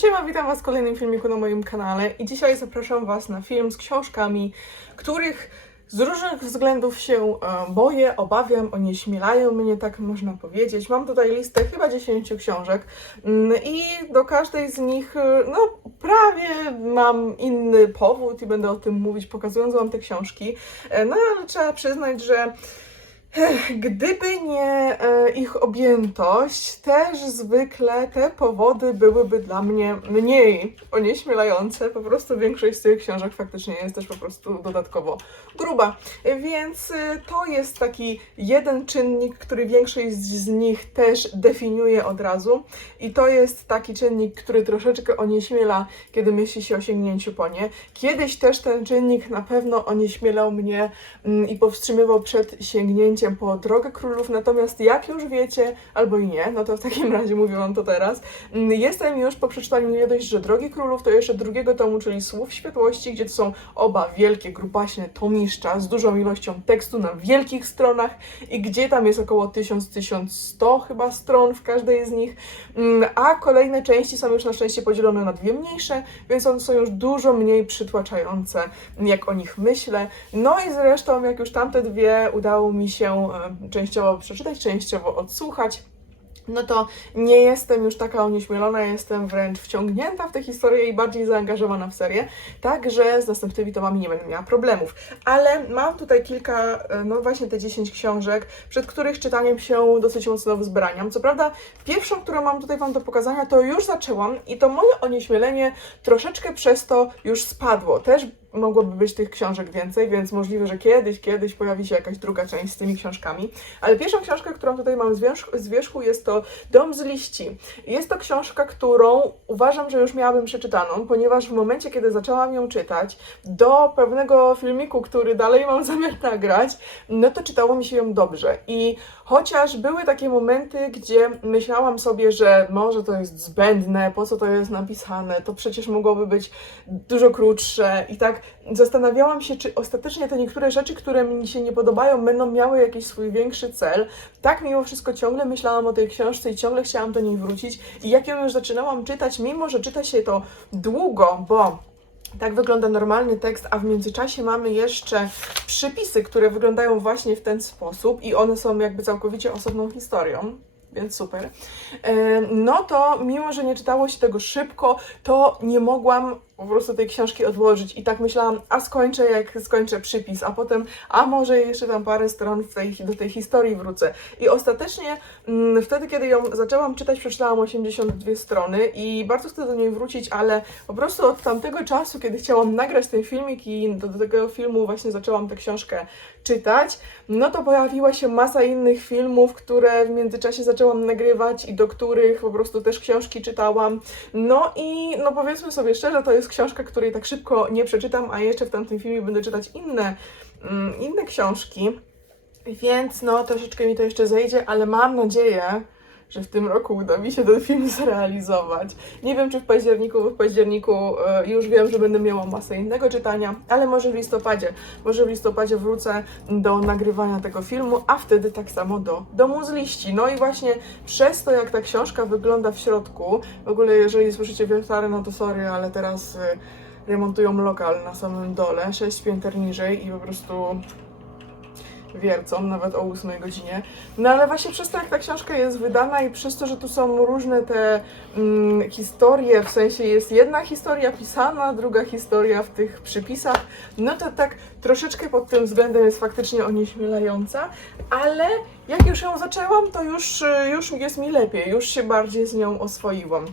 siema, witam Was w kolejnym filmiku na moim kanale i dzisiaj zapraszam Was na film z książkami, których z różnych względów się e, boję, obawiam, onieśmielają mnie, tak można powiedzieć. Mam tutaj listę chyba 10 książek mm, i do każdej z nich, e, no prawie mam inny powód i będę o tym mówić, pokazując Wam te książki. E, No ale trzeba przyznać, że Gdyby nie e, ich objętość, też zwykle te powody byłyby dla mnie mniej onieśmielające. Po prostu większość z tych książek faktycznie jest też po prostu dodatkowo gruba. Więc e, to jest taki jeden czynnik, który większość z nich też definiuje od razu. I to jest taki czynnik, który troszeczkę onieśmiela, kiedy myśli się o sięgnięciu po nie. Kiedyś też ten czynnik na pewno onieśmielał mnie mm, i powstrzymywał przed sięgnięciem po Drogę Królów, natomiast jak już wiecie, albo i nie, no to w takim razie mówię wam to teraz, mm, jestem już po przeczytaniu nie dość, że Drogi Królów, to jeszcze drugiego tomu, czyli Słów Światłości, gdzie to są oba wielkie, grubaśne tomiszcza z dużą ilością tekstu na wielkich stronach i gdzie tam jest około 1000-1100 chyba stron w każdej z nich, Mm, a kolejne części są już na szczęście podzielone na dwie mniejsze, więc one są już dużo mniej przytłaczające, jak o nich myślę. No i zresztą, jak już tamte dwie udało mi się e, częściowo przeczytać, częściowo odsłuchać, no to nie jestem już taka onieśmielona, jestem wręcz wciągnięta w tę historię i bardziej zaangażowana w serię, także z następnymi tomami nie będę miała problemów. Ale mam tutaj kilka, e, no właśnie te 10 książek, przed których czytaniem się dosyć mocno wzbraniam. Co prawda, pierwszą, którą mam tutaj Wam do pokazania, to już zaczęłam i to moje onieśmielenie troszeczkę przez to już spadło. Też mogłoby być tych książek więcej, więc możliwe, że kiedyś, kiedyś pojawi się jakaś druga część z tymi książkami. Ale pierwszą książkę, którą tutaj mam z wierzchu, jest to Dom z liści. Jest to książka, którą uważam, że już miałabym przeczytaną, ponieważ w momencie, kiedy zaczęłam ją czytać, do pewnego filmiku, który dalej mam zamiar nagrać, no to czytało mi się ją dobrze. I chociaż były takie momenty, gdzie myślałam sobie, że może to jest zbędne, po co to jest napisane, to przecież mogłoby być dużo krótsze i tak zastanawiałam się, czy ostatecznie te niektóre rzeczy, które mi się nie podobają, będą miały jakiś swój większy cel. Tak mimo wszystko ciągle myślałam o tej książce i ciągle chciałam do niej wrócić. I jak ją już zaczynałam czytać, mimo że czyta się to długo, bo tak wygląda normalny tekst, a w międzyczasie mamy jeszcze przypisy, które wyglądają właśnie w ten sposób i one są jakby całkowicie osobną historią. Więc super. E, No to mimo, że nie czytało się tego szybko, to nie mogłam po prostu tej książki odłożyć i tak myślałam, a skończę jak skończę przypis, a potem, a może jeszcze tam parę stron tej, do tej historii wrócę. I ostatecznie mm, wtedy, kiedy ją zaczęłam czytać, przeczytałam 82 strony i bardzo chcę do niej wrócić, ale po prostu od tamtego czasu, kiedy chciałam nagrać ten filmik i do, do tego filmu właśnie zaczęłam tę książkę czytać, no to pojawiła się masa innych filmów, które w międzyczasie zaczęłam nagrywać i do których po prostu też książki czytałam. No i no powiedzmy sobie szczerze, to jest książka, której tak szybko nie przeczytam, a jeszcze w tamtym filmie będę czytać inne, mm, inne książki. Więc no troszeczkę mi to jeszcze zejdzie, ale mam nadzieję, że w tym roku uda mi się ten film zrealizować. Nie wiem, czy w październiku, bo w październiku e, już wiem, że będę miała masę innego czytania, ale może w listopadzie. Może w listopadzie wrócę do nagrywania tego filmu, a wtedy tak samo do domu z liści. No i właśnie przez to, jak ta książka wygląda w środku, w ogóle jeżeli słyszycie wiatary, no to sorry, ale teraz e, remontują lokal na samym dole, 6 pięter niżej i po prostu wiercą, nawet o 8 godzinie. No ale właśnie przez to, jak ta książka jest wydana i przez to, że tu są różne te mm, historie, w sensie jest jedna historia pisana, druga historia w tych przypisach, no to tak troszeczkę pod tym względem jest faktycznie onieśmielająca, ale jak już ją zaczęłam, to już, już jest mi lepiej, już się bardziej z nią oswoiłam.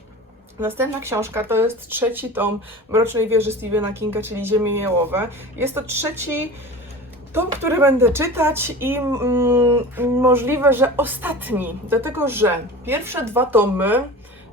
Następna książka to jest trzeci tom Mrocznej Wieży Stephena Kinga, czyli Ziemie Jałowe. Jest to trzeci tom, który będę czytać i mm, możliwe, że ostatni, dlatego że pierwsze dwa tomy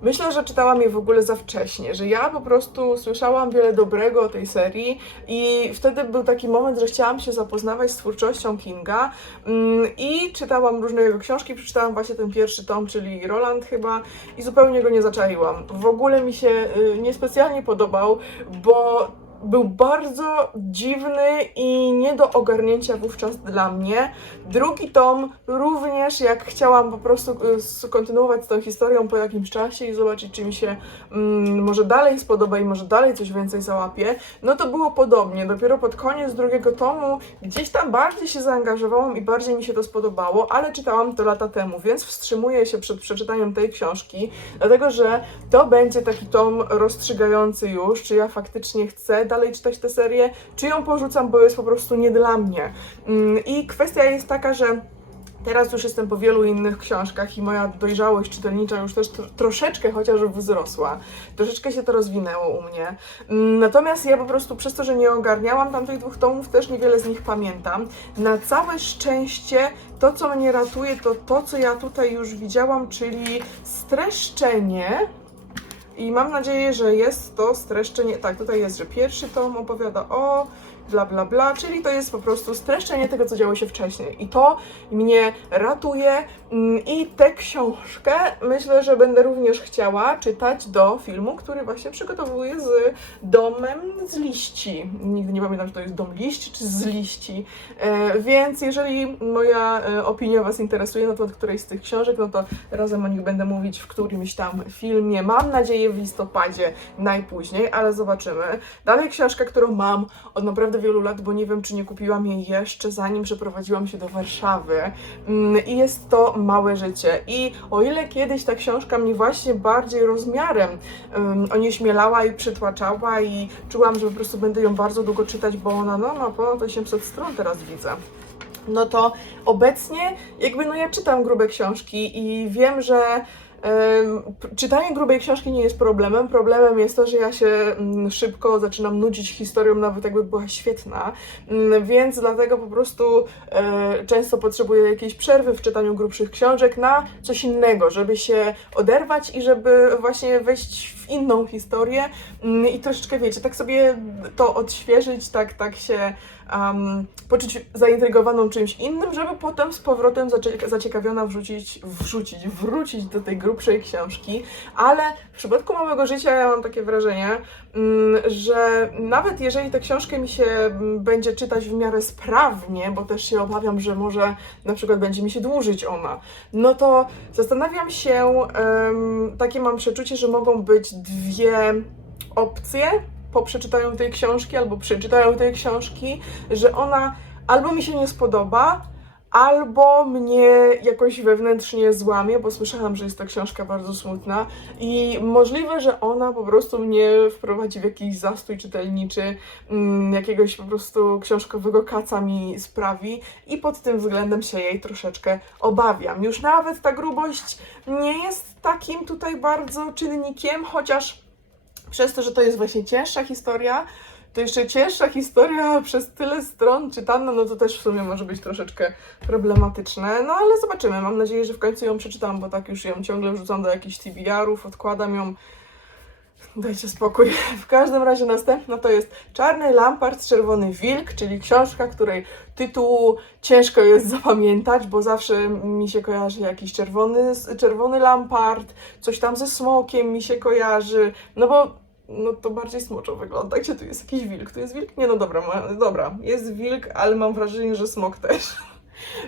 myślę, że czytałam je w ogóle za wcześnie, że ja po prostu słyszałam wiele dobrego o tej serii i wtedy był taki moment, że chciałam się zapoznawać z twórczością Kinga mm, i czytałam różne jego książki, przeczytałam właśnie ten pierwszy tom, czyli Roland chyba i zupełnie go nie zaczaiłam. W ogóle mi się y, niespecjalnie podobał, bo był bardzo dziwny i nie do ogarnięcia wówczas dla mnie. Drugi tom również, jak chciałam po prostu y, kontynuować z tą historią po jakimś czasie i zobaczyć, czy mi się mm, może dalej spodoba i może dalej coś więcej załapie, no to było podobnie. Dopiero pod koniec drugiego tomu gdzieś tam bardziej się zaangażowałam i bardziej mi się to spodobało, ale czytałam to lata temu, więc wstrzymuję się przed przeczytaniem tej książki, dlatego że to będzie taki tom rozstrzygający już, czy ja faktycznie chcę dalej czytać tę serię, czy ją porzucam, bo jest po prostu nie dla mnie. Mm, I kwestia jest taka, że Teraz już jestem po wielu innych książkach i moja dojrzałość czytelnicza już też tro- troszeczkę chociaż wzrosła. Troszeczkę się to rozwinęło u mnie. Mm, Natomiast ja po prostu przez to, że nie ogarniałam tamtych dwóch tomów, też niewiele z nich pamiętam. Na całe szczęście to, co mnie ratuje, to to, co ja tutaj już widziałam, czyli streszczenie. I mam nadzieję, że jest to streszczenie. Tak, tutaj jest, że pierwszy tom opowiada o bla bla bla, czyli to jest po prostu streszczenie tego, co działo się wcześniej. I to mnie ratuje. Mm, I tę książkę myślę, że będę również chciała czytać do filmu, który właśnie przygotowuję z domem z liści. Nigdy nie pamiętam, czy to jest dom liści, czy z liści. E, więc jeżeli moja e, opinia Was interesuje na temat którejś z tych książek, no to razem o nich będę mówić w którymś tam filmie. Mam nadzieję w listopadzie najpóźniej, ale zobaczymy. Dalej książka, którą mam od naprawdę wielu lat, bo nie wiem, czy nie kupiłam jej jeszcze zanim przeprowadziłam się do Warszawy. Mm, I jest to Małe Życie. I o ile kiedyś ta książka mnie właśnie bardziej rozmiarem um, onieśmielała i przytłaczała i czułam, że po prostu będę ją bardzo długo czytać, bo ona no, ma ponad 800 stron teraz widzę no to obecnie jakby no ja czytam grube książki i wiem, że czytanie grubej książki nie jest problemem. Problemem jest to, że ja się mm, szybko zaczynam nudzić historią, nawet jakby była świetna, Mm, więc dlatego po prostu e, często potrzebuję jakiejś przerwy w czytaniu grubszych książek na coś innego, żeby się oderwać i żeby właśnie wejść w inną historię mm, i troszeczkę, wiecie, tak sobie to odświeżyć, tak, tak się um, poczuć zaintrygowaną czymś innym, żeby potem z powrotem zacie- zaciekawiona wrzucić, wrzucić, wrócić do tej grubszej książki. Ale w przypadku Małego Życia ja mam takie wrażenie, mm, że nawet jeżeli tę książkę mi się mm, będzie czytać w miarę sprawnie, bo też się obawiam, że może na przykład będzie mi się dłużyć ona, no to zastanawiam się, takie mam przeczucie, że mogą być dwie opcje po przeczytaniu tej książki albo przeczytaniu tej książki, że ona albo mi się nie spodoba, albo mnie jakoś wewnętrznie złamie, bo słyszałam, że jest to książka bardzo smutna i możliwe, że ona po prostu mnie wprowadzi w jakiś zastój czytelniczy, mm, jakiegoś po prostu książkowego kaca mi sprawi i pod tym względem się jej troszeczkę obawiam. Już nawet ta grubość nie jest takim tutaj bardzo czynnikiem, chociaż przez to, że to jest właśnie cięższa historia, to jeszcze cięższa historia przez tyle stron czytana, no to też w sumie może być troszeczkę problematyczne. No ale zobaczymy. Mam nadzieję, że w końcu ją przeczytam, bo tak już ją ciągle wrzucam do jakichś TBR-ów, odkładam ją. Dajcie spokój. W każdym razie następna to jest Czarny Lampart, Czerwony Wilk, czyli książka, której tytułu ciężko jest zapamiętać, bo zawsze mi się kojarzy jakiś czerwony, czerwony lampart, coś tam ze smokiem mi się kojarzy, no bo no to bardziej smoczo wygląda. Gdzie tu jest jakiś wilk? Tu jest wilk? Nie, no dobra, ma, dobra, jest wilk, ale mam wrażenie, że smok też.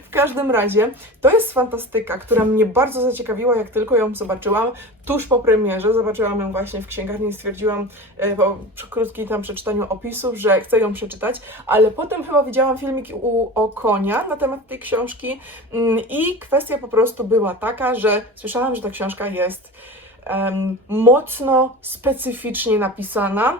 W każdym razie, to jest fantastyka, która mnie bardzo zaciekawiła, jak tylko ją zobaczyłam. Tuż po premierze zobaczyłam ją właśnie w księgarni i stwierdziłam e, po krótkim tam przeczytaniu opisów, że chcę ją przeczytać, ale potem chyba widziałam filmik u Okonia na temat tej książki mm, i kwestia po prostu była taka, że słyszałam, że ta książka jest em, mocno specyficznie napisana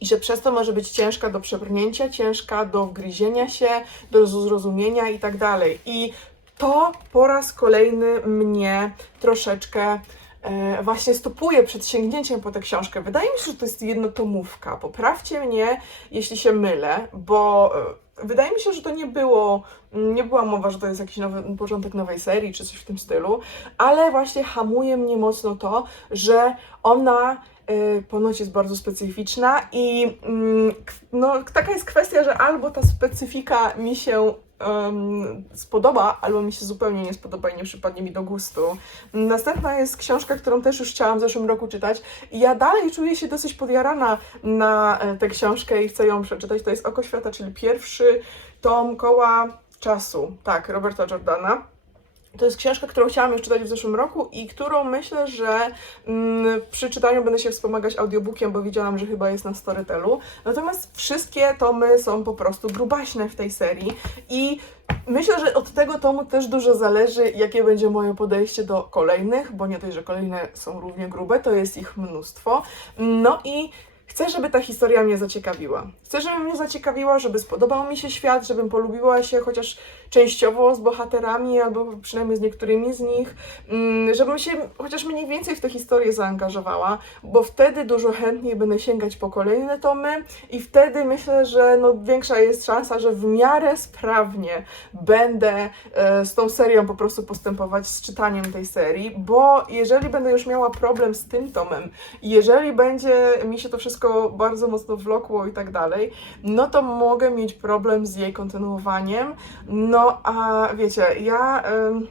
i że przez to może być ciężka do przebrnięcia, ciężka do wgryzienia się, do zrozumienia i tak dalej. I to po raz kolejny mnie troszeczkę e, właśnie stopuje przed sięgnięciem po tę książkę. Wydaje mi się, że to jest jednotomówka. Poprawcie mnie, jeśli się mylę, bo e, wydaje mi się, że to nie było, nie była mowa, że to jest jakiś nowy, początek nowej serii czy coś w tym stylu, ale właśnie hamuje mnie mocno to, że ona y, ponoć jest bardzo specyficzna i k- no, taka jest kwestia, że albo ta specyfika mi się em, spodoba, albo mi się zupełnie nie spodoba i nie przypadnie mi do gustu. Następna jest książka, którą też już chciałam w zeszłym roku czytać ja dalej czuję się dosyć podjarana na e, tę książkę i chcę ją przeczytać. To jest Oko Świata, czyli pierwszy tom koła czasu. Tak, Roberta Jordana. To jest książka, którą chciałam już czytać w zeszłym roku i którą myślę, że mm, przy czytaniu będę się wspomagać audiobookiem, bo widziałam, że chyba jest na Storytelu. Natomiast wszystkie tomy są po prostu grubaśne w tej serii i myślę, że od tego tomu też dużo zależy, jakie będzie moje podejście do kolejnych, bo nie dość, że kolejne są równie grube, to jest ich mnóstwo. No i Chcę, żeby ta historia mnie zaciekawiła. Chcę, żeby mnie zaciekawiła, żeby spodobał mi się świat, żebym polubiła się chociaż częściowo z bohaterami, albo przynajmniej z niektórymi z nich, mm, żebym się chociaż mniej więcej w tę historię zaangażowała, bo wtedy dużo chętniej będę sięgać po kolejne tomy i wtedy myślę, że no, większa jest szansa, że w miarę sprawnie będę e, z tą serią po prostu postępować, z czytaniem tej serii, bo jeżeli będę już miała problem z tym tomem, jeżeli będzie mi się to wszystko bardzo mocno wlokło i tak dalej, no to mogę mieć problem z jej kontynuowaniem. No a wiecie, ja em,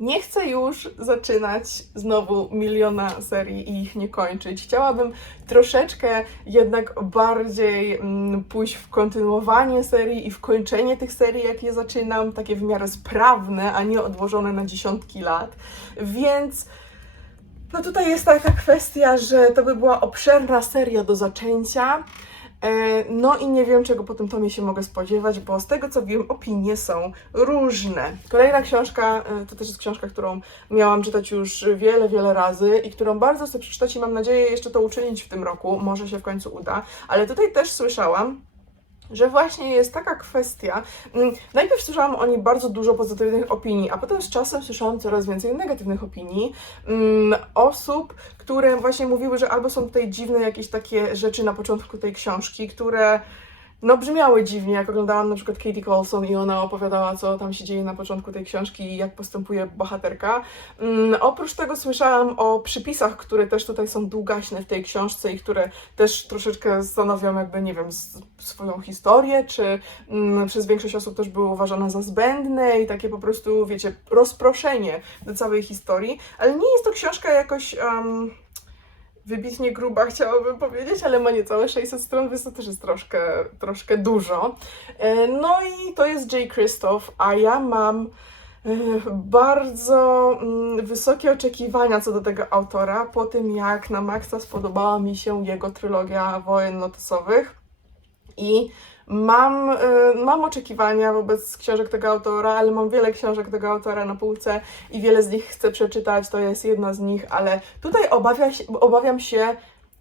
nie chcę już zaczynać znowu miliona serii i ich nie kończyć. Chciałabym troszeczkę jednak bardziej mm, pójść w kontynuowanie serii i w kończenie tych serii, jak je zaczynam, takie w miarę sprawne, a nie odłożone na dziesiątki lat. Więc no tutaj jest taka kwestia, że to by była obszerna seria do zaczęcia. E, No i nie wiem, czego po tym tomie się mogę spodziewać, bo z tego co wiem, opinie są różne. Kolejna książka, e, to też jest książka, którą miałam czytać już wiele, wiele razy i którą bardzo chcę przeczytać i mam nadzieję jeszcze to uczynić w tym roku, może się w końcu uda, ale tutaj też słyszałam, że właśnie jest taka kwestia. mm, Najpierw słyszałam o niej bardzo dużo pozytywnych opinii, a potem z czasem słyszałam coraz więcej negatywnych opinii mm, osób, które właśnie mówiły, że albo są tutaj dziwne jakieś takie rzeczy na początku tej książki, które no brzmiały dziwnie, jak oglądałam na przykład Katie Colson i ona opowiadała, co tam się dzieje na początku tej książki i jak postępuje bohaterka. Mm, oprócz tego słyszałam o przypisach, które też tutaj są długaśne w tej książce i które też troszeczkę stanowią jakby, nie wiem, swoją historię, czy mm, przez większość osób też były uważane za zbędne i takie po prostu, wiecie, rozproszenie do całej historii, ale nie jest to książka jakoś... em, wybitnie gruba, chciałabym powiedzieć, ale ma niecałe 600 stron, więc to też jest troszkę, troszkę dużo. E, No i to jest J. Krzysztof, a ja mam e, bardzo mm, wysokie oczekiwania co do tego autora, po tym jak na maksa spodobała mi się jego trylogia Wojen Lotosowych i mam, e, mam oczekiwania wobec książek tego autora, ale mam wiele książek tego autora na półce i wiele z nich chcę przeczytać, to jest jedna z nich, ale tutaj obawia się, obawiam się,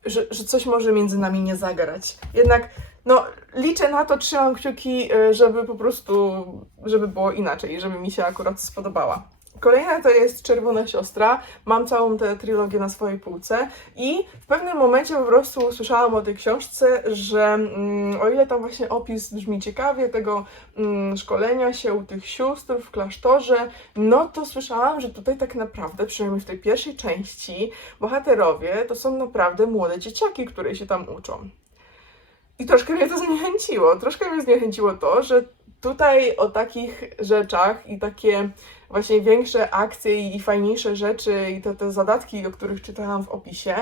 że, że coś może między nami nie zagrać. Jednak no, liczę na to, trzymam kciuki, y, żeby po prostu, żeby było inaczej, żeby mi się akurat spodobała. Kolejna to jest Czerwona Siostra. Mam całą tę trylogię na swojej półce i w pewnym momencie po prostu usłyszałam o tej książce, że mm, o ile tam właśnie opis brzmi ciekawie tego mm, szkolenia się u tych sióstr w klasztorze, no to słyszałam, że tutaj tak naprawdę, przynajmniej w tej pierwszej części, bohaterowie to są naprawdę młode dzieciaki, które się tam uczą. I troszkę mnie to zniechęciło. Troszkę mnie zniechęciło to, że tutaj o takich rzeczach i takie właśnie większe akcje i, fajniejsze rzeczy i te, te zadatki, o których czytałam w opisie,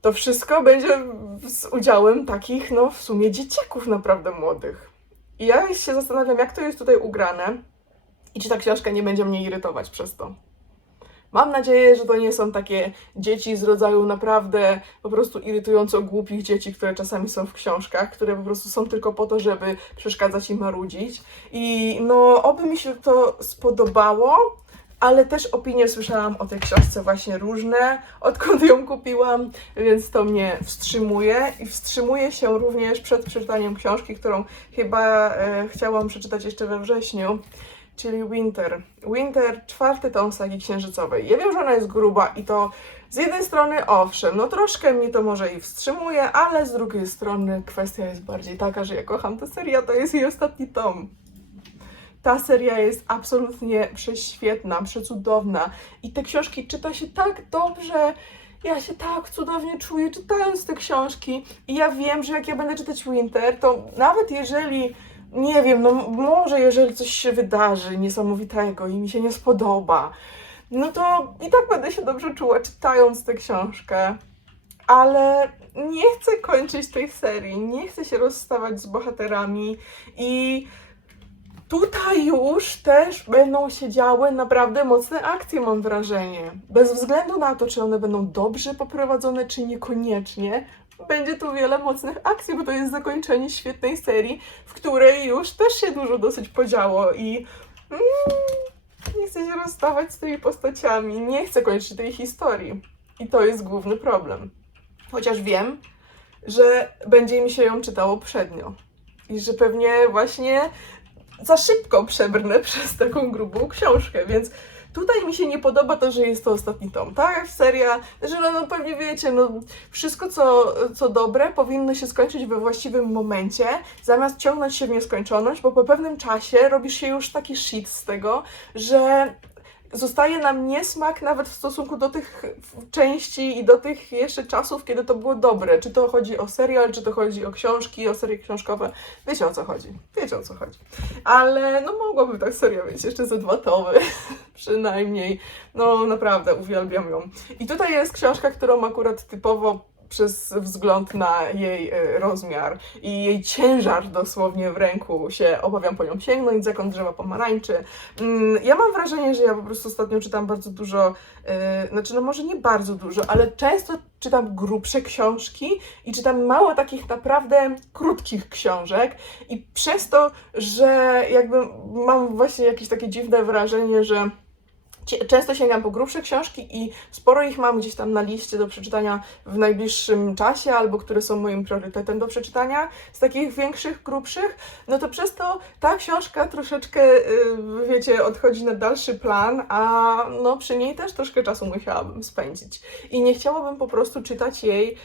to wszystko będzie z udziałem takich, no w sumie dzieciaków naprawdę młodych. I ja się zastanawiam, jak to jest tutaj ugrane i czy ta książka nie będzie mnie irytować przez to. Mam nadzieję, że to nie są takie dzieci z rodzaju naprawdę po prostu irytująco głupich dzieci, które czasami są w książkach, które po prostu są tylko po to, żeby przeszkadzać i marudzić. I no, oby mi się to spodobało, ale też opinie słyszałam o tej książce właśnie różne, odkąd ją kupiłam, więc to mnie wstrzymuje i wstrzymuje się również przed przeczytaniem książki, którą chyba e, chciałam przeczytać jeszcze we wrześniu, czyli Winter. Winter, czwarty tom sagi księżycowej. Ja wiem, że ona jest gruba i to z jednej strony owszem, no troszkę mnie to może i wstrzymuje, ale z drugiej strony kwestia jest bardziej taka, że ja kocham tę serię, to jest jej ostatni tom. Ta seria jest absolutnie prześwietna, przecudowna i te książki czyta się tak dobrze. Ja się tak cudownie czuję czytając te książki i ja wiem, że jak ja będę czytać Winter, to nawet jeżeli nie wiem, no może jeżeli coś się wydarzy niesamowitego i mi się nie spodoba, no to i tak będę się dobrze czuła czytając tę książkę. Ale nie chcę kończyć tej serii, nie chcę się rozstawać z bohaterami i tutaj już też będą się działy naprawdę mocne akcje, mam wrażenie. Bez względu na to, czy one będą dobrze poprowadzone, czy niekoniecznie, będzie tu wiele mocnych akcji, bo to jest zakończenie świetnej serii, w której już też się dużo dosyć podziało i mm, nie chcę się rozstawać z tymi postaciami, nie chcę kończyć tej historii. I to jest główny problem. Chociaż wiem, że będzie mi się ją czytało przednio. I że pewnie właśnie za szybko przebrnę przez taką grubą książkę, więc tutaj mi się nie podoba to, że jest to ostatni tom, tak? Seria, że no, no pewnie wiecie, no wszystko co, co dobre powinno się skończyć we właściwym momencie, zamiast ciągnąć się w nieskończoność, bo po pewnym czasie robisz się już taki shit z tego, że zostaje nam niesmak nawet w stosunku do tych części i do tych jeszcze czasów, kiedy to było dobre. Czy to chodzi o serial, czy to chodzi o książki, o serie książkowe. Wiecie o co chodzi. Wiecie o co chodzi. Ale no mogłaby tak serio być, jeszcze ze dwa tomy przynajmniej. No naprawdę, uwielbiam ją. I tutaj jest książka, którą akurat typowo przez wzgląd na jej e, rozmiar i jej ciężar dosłownie w ręku się obawiam po nią sięgnąć, zakon drzewa pomarańczy. Mm, Ja mam wrażenie, że ja po prostu ostatnio czytam bardzo dużo, e, znaczy no może nie bardzo dużo, ale często czytam grubsze książki i czytam mało takich naprawdę krótkich książek i przez to, że jakby mam właśnie jakieś takie dziwne wrażenie, że często sięgam po grubsze książki i sporo ich mam gdzieś tam na liście do przeczytania w najbliższym czasie, albo które są moim priorytetem do przeczytania z takich większych, grubszych, no to przez to ta książka troszeczkę, y, wiecie, odchodzi na dalszy plan, a no przy niej też troszkę czasu musiałabym spędzić. I nie chciałabym po prostu czytać jej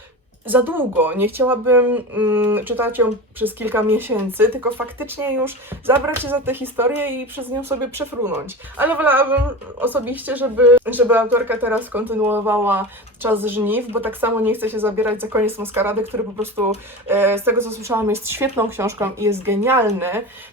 za długo. Nie chciałabym mm, czytać ją przez kilka miesięcy, tylko faktycznie już zabrać się za tę historię i przez nią sobie przefrunąć. Ale wolałabym osobiście, żeby, żeby autorka teraz kontynuowała Czas żniw, bo tak samo nie chcę się zabierać za koniec maskarady, który po prostu e, z tego co słyszałam jest świetną książką i jest genialny,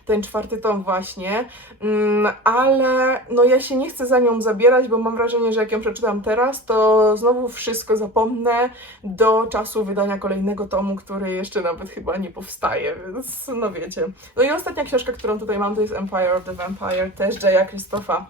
ten czwarty tom właśnie, mm, ale no ja się nie chcę za nią zabierać, bo mam wrażenie, że jak ją przeczytam teraz, to znowu wszystko zapomnę do czasu wydania kolejnego tomu, który jeszcze nawet chyba nie powstaje, więc no wiecie. No i ostatnia książka, którą tutaj mam, to jest Empire of the Vampire, też Jaya Christopha.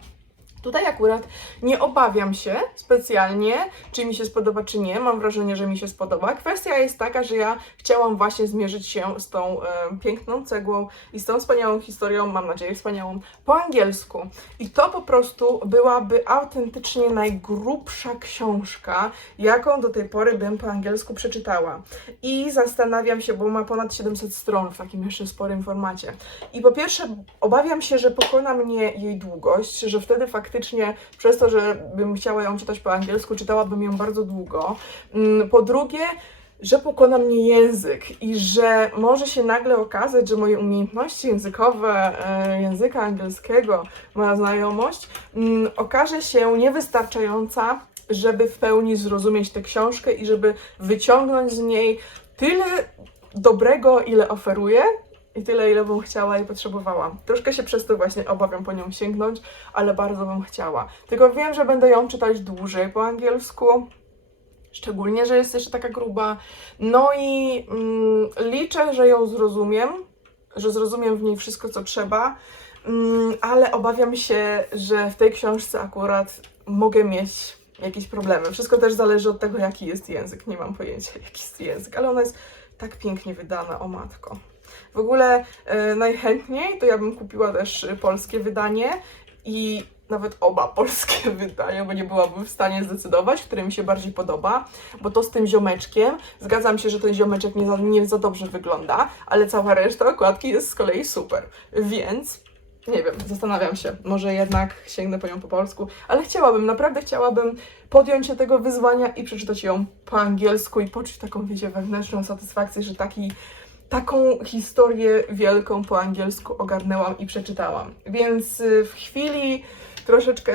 Tutaj akurat nie obawiam się specjalnie, czy mi się spodoba, czy nie. Mam wrażenie, że mi się spodoba. Kwestia jest taka, że ja chciałam właśnie zmierzyć się z tą e, piękną cegłą i z tą wspaniałą historią, mam nadzieję wspaniałą, po angielsku. I to po prostu byłaby autentycznie najgrubsza książka, jaką do tej pory bym po angielsku przeczytała. I zastanawiam się, bo ma ponad 700 stron w takim jeszcze sporym formacie. I po pierwsze, obawiam się, że pokona mnie jej długość, że wtedy faktycznie przez to, że bym chciała ją czytać po angielsku, czytałabym ją bardzo długo. Mm, Po drugie, że pokona mnie język i że może się nagle okazać, że moje umiejętności językowe e, języka angielskiego, moja znajomość mm, okaże się niewystarczająca, żeby w pełni zrozumieć tę książkę i żeby wyciągnąć z niej tyle dobrego, ile oferuje, i tyle, ile bym chciała i potrzebowała. Troszkę się przez to właśnie obawiam po nią sięgnąć, ale bardzo bym chciała. Tylko wiem, że będę ją czytać dłużej po angielsku. Szczególnie, że jest jeszcze taka gruba. No i mm, liczę, że ją zrozumiem, że zrozumiem w niej wszystko, co trzeba, mm, ale obawiam się, że w tej książce akurat mogę mieć jakieś problemy. Wszystko też zależy od tego, jaki jest język. Nie mam pojęcia, jaki jest język, ale ona jest tak pięknie wydana, o matko. W ogóle e, najchętniej to ja bym kupiła też polskie wydanie i nawet oba polskie wydania, bo nie byłabym w stanie zdecydować, które mi się bardziej podoba, bo to z tym ziomeczkiem, zgadzam się, że ten ziomeczek nie za, nie za dobrze wygląda, ale cała reszta okładki jest z kolei super, więc nie wiem, zastanawiam się, może jednak sięgnę po nią po polsku, ale chciałabym, naprawdę chciałabym podjąć się tego wyzwania i przeczytać ją po angielsku i poczuć taką, wiecie, wewnętrzną satysfakcję, że taki taką historię wielką po angielsku ogarnęłam i przeczytałam. Więc y, w chwili troszeczkę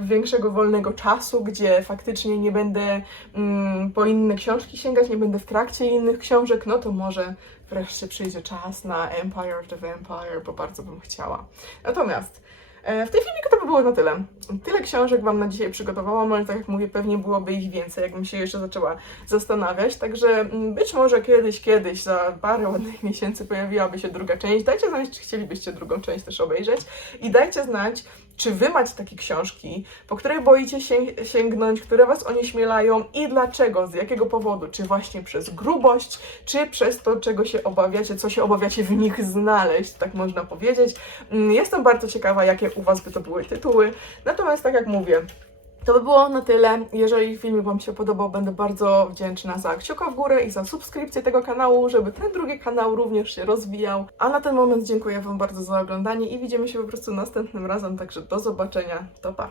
większego wolnego czasu, gdzie faktycznie nie będę mm, po inne książki sięgać, nie będę w trakcie innych książek, no to może wreszcie przyjdzie czas na Empire of the Vampire, bo bardzo bym chciała. Natomiast w tej filmiku to by było na tyle. Tyle książek Wam na dzisiaj przygotowałam, ale tak jak mówię, pewnie byłoby ich więcej, jakbym się jeszcze zaczęła zastanawiać. Także mm, być może kiedyś, kiedyś, za parę ładnych miesięcy pojawiłaby się druga część. Dajcie znać, czy chcielibyście drugą część też obejrzeć. I dajcie znać, czy Wy macie takie książki, po które boicie się sięgnąć, które Was onieśmielają i dlaczego, z jakiego powodu? Czy właśnie przez grubość, czy przez to, czego się obawiacie, co się obawiacie w nich znaleźć, tak można powiedzieć. Mm, Jestem bardzo ciekawa, jakie u Was by to były tytuły. Natomiast tak jak mówię, to by było na tyle. Jeżeli filmik Wam się podobał, będę bardzo wdzięczna za kciuka w górę i za subskrypcję tego kanału, żeby ten drugi kanał również się rozwijał. A na ten moment dziękuję Wam bardzo za oglądanie i widzimy się po prostu następnym razem, także do zobaczenia. To pa!